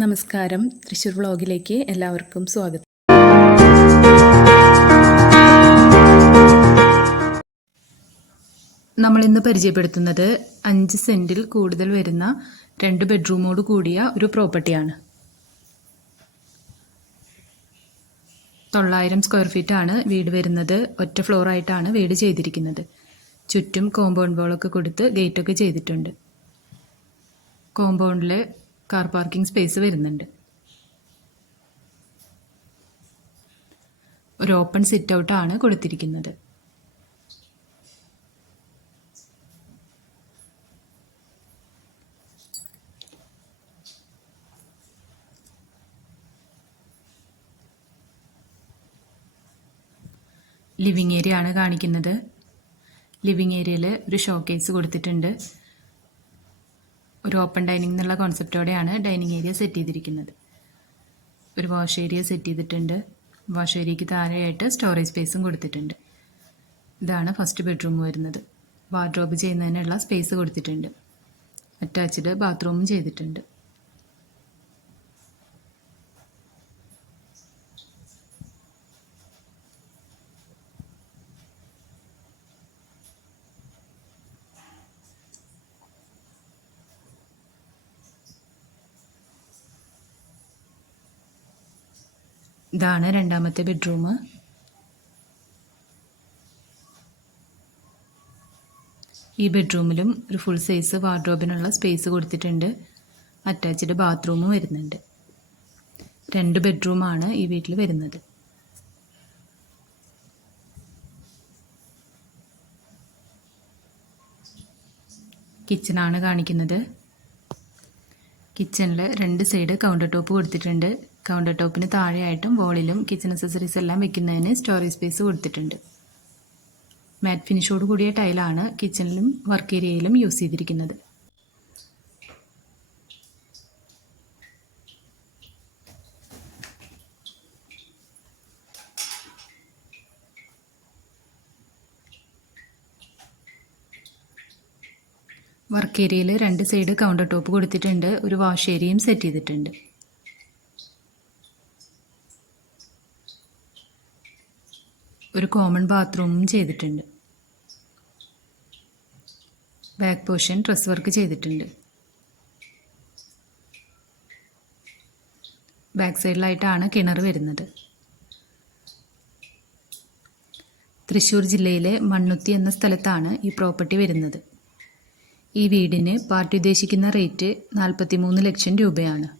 നമസ്കാരം. തൃശ്ശൂർ വ്ളോഗിലേക്ക് എല്ലാവർക്കും സ്വാഗതം. നമ്മൾ ഇന്ന് പരിചയപ്പെടുത്തുന്നത് അഞ്ച് സെന്റിൽ കൂടുതൽ വരുന്ന രണ്ട് ബെഡ്റൂമോട് കൂടിയ ഒരു പ്രോപ്പർട്ടിയാണ് തൊള്ളായിരം സ്ക്വയർ ഫീറ്റ് ആണ് വീട് വരുന്നത്. ഒറ്റ ഫ്ലോർ ആയിട്ടാണ് വീട് ചെയ്തിരിക്കുന്നത്. ചുറ്റും കോമ്പൗണ്ട് വാളൊക്കെ കൊടുത്ത് ഗേറ്റൊക്കെ ചെയ്തിട്ടുണ്ട്. കോമ്പൗണ്ടിൽ കാർ പാർക്കിംഗ് സ്പേസ് വരുന്നുണ്ട്. ഒരു ഓപ്പൺ സിറ്റ് ഔട്ട് ആണ് കൊടുത്തിരിക്കുന്നത്. ലിവിങ് ഏരിയ ആണ് കാണിക്കുന്നത്. ലിവിങ് ഏരിയയിൽ ഒരു ഷോക്കേസ് കൊടുത്തിട്ടുണ്ട്. ഒരു ഓപ്പൺ ഡൈനിങ് എന്നുള്ള കോൺസെപ്റ്റോടെയാണ് ഡൈനിങ് ഏരിയ സെറ്റ് ചെയ്തിരിക്കുന്നത്. ഒരു വാഷ് ഏരിയ സെറ്റ് ചെയ്തിട്ടുണ്ട്. വാഷ് ഏരിയയ്ക്ക് താഴെയായിട്ട് സ്റ്റോറേജ് സ്പേസും കൊടുത്തിട്ടുണ്ട്. ഇതാണ് ഫസ്റ്റ് ബെഡ്റൂം വരുന്നത്. വാർഡ്രോബ് ചെയ്യുന്നതിനുള്ള സ്പേസ് കൊടുത്തിട്ടുണ്ട്. അറ്റാച്ച്ഡ് ബാത്റൂമും ചെയ്തിട്ടുണ്ട്. ഇതാണ് രണ്ടാമത്തെ ബെഡ്റൂം ഈ ബെഡ്റൂമിലും ഒരു ഫുൾ സൈസ് വാർഡ്രോബിനുള്ള സ്പേസ് കൊടുത്തിട്ടുണ്ട്. അറ്റാച്ച്ഡ് ബാത്റൂമും വരുന്നുണ്ട്. രണ്ട് ബെഡ്റൂമാണ് ഈ വീട്ടിൽ വരുന്നത്. കിച്ചണാണ് കാണിക്കുന്നത്. കിച്ചണിൽ രണ്ട് സൈഡ് കൗണ്ടർ ടോപ്പ് കൊടുത്തിട്ടുണ്ട്. കൗണ്ടർ ടോപ്പിന് താഴെയായിട്ടും വോളിലും കിച്ചൺ അസസറീസ് എല്ലാം വെക്കുന്നതിന് സ്റ്റോറേജ് സ്പേസ് കൊടുത്തിട്ടുണ്ട്. മാറ്റ് ഫിനിഷോട് കൂടിയ ടൈലാണ് കിച്ചണിലും വർക്ക് ഏരിയയിലും യൂസ് ചെയ്തിരിക്കുന്നത്. വർക്ക് ഏരിയയിൽ രണ്ട് സൈഡ് കൗണ്ടർ ടോപ്പ് കൊടുത്തിട്ടുണ്ട്. ഒരു വാഷ് ഏരിയയും സെറ്റ് ചെയ്തിട്ടുണ്ട്. ഒരു കോമൺ ബാത്റൂമും ചെയ്തിട്ടുണ്ട്. ബാക്ക് പോർഷൻ ഡ്രസ് വർക്ക് ചെയ്തിട്ടുണ്ട്. ബാക്ക് സൈഡിലായിട്ടാണ് കിണർ വരുന്നത്. തൃശ്ശൂർ ജില്ലയിലെ മണ്ണുത്തി എന്ന സ്ഥലത്താണ് ഈ പ്രോപ്പർട്ടി വരുന്നത്. ഈ വീടിന് പാർട്ടി ഉദ്ദേശിക്കുന്ന റേറ്റ് നാൽപ്പത്തിമൂന്ന് ലക്ഷം രൂപയാണ്.